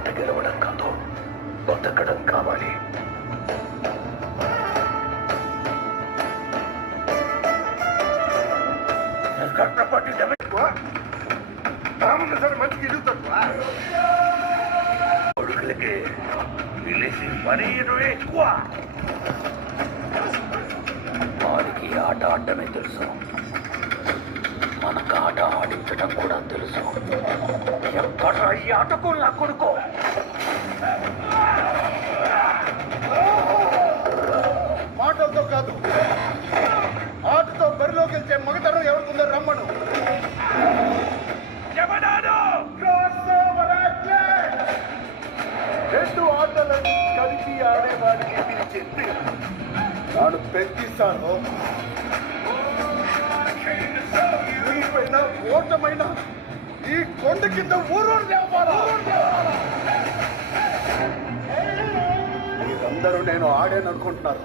ఆట గెలవడం కాదు, బతకడం కావాలి. కష్టపడి మంచికి కొడుకులకి పిలిచి పని ఎక్కువ. వాడికి ఆట ఆడటమే తెలుసు, మనకు ఆట ఆడించడం కూడా తెలుసు. ఎక్కడ ఈ ఆటకు నా కొడుకో మాటలతో కాదు, ఆటతో బరిలోకి వెళ్తే మగతనం ఎవరికుందో రమ్మను. రెండు ఆటలను కలిసి ఆడేవాడికి పిలిచింది నాడు పెంచిస్తాను. మీపైన ఓటమైన ఈ కొండ కింద ఊరు మీరందరూ నేను ఆడాను అనుకుంటున్నారు.